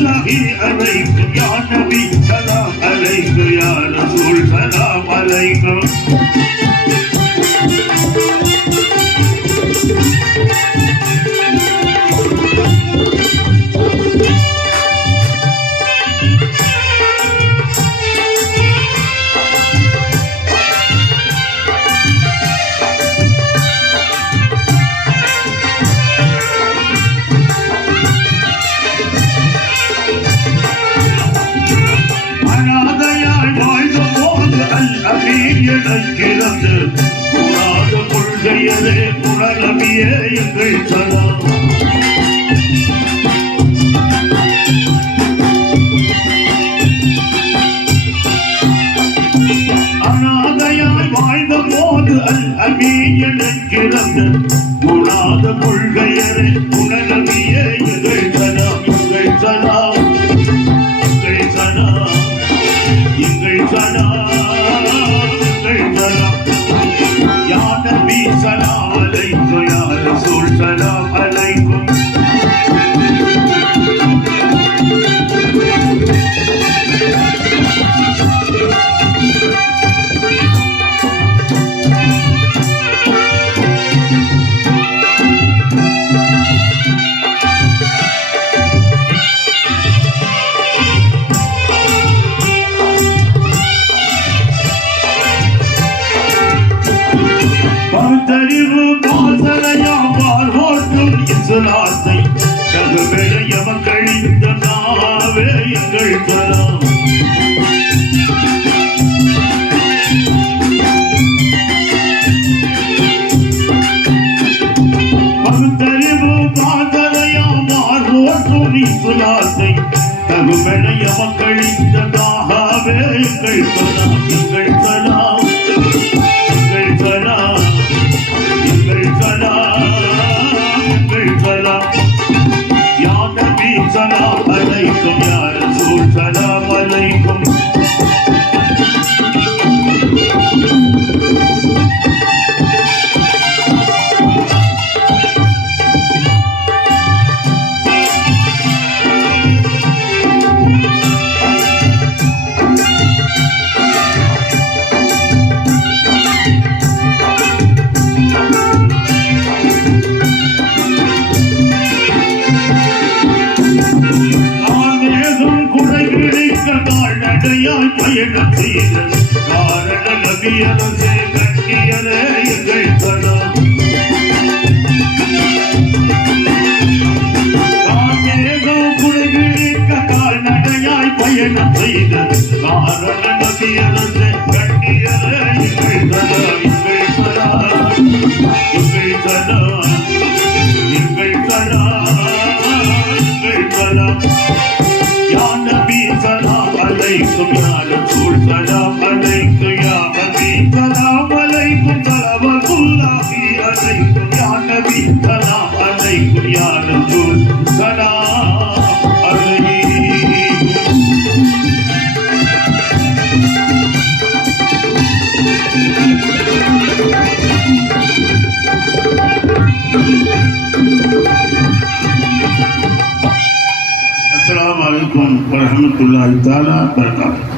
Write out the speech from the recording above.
الله عليكم يا نبي سلام عليكم يا رسول سلام عليكم எனக்கிறது கூடாத கொள்கையதே புனரமியே எங்கள் சலாம் அனாதையாய் வாழ்ந்த போது அல் அமீன் எனக்கிறது கூடாத கொள்கையரே புனரமியே எங்கள் சலாம் எங்கள் சலாம் எங்கள் சலாம் எங்கள் சலாம் Sultan Ali, Sultan Ali, Sultan Ali. தகுவிடைய மக்களின் கால்நடையாய் பயணம் செய்த காரண நபியரசே கண்ணியரே எங்கள் சலாம் ஆனேகம் குறை பிடிக்க கால்நடையாய் பயணம் செய்த காரண நபியரசே கண்ணியரே எங்கள் சலாம் எங்கள் சலாம் எங்கள் சலாம் எங்கள் சலாம் எங்கள் சலாம் alaikum.